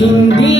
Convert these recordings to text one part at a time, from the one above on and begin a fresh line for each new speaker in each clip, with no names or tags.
Hindi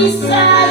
Missa.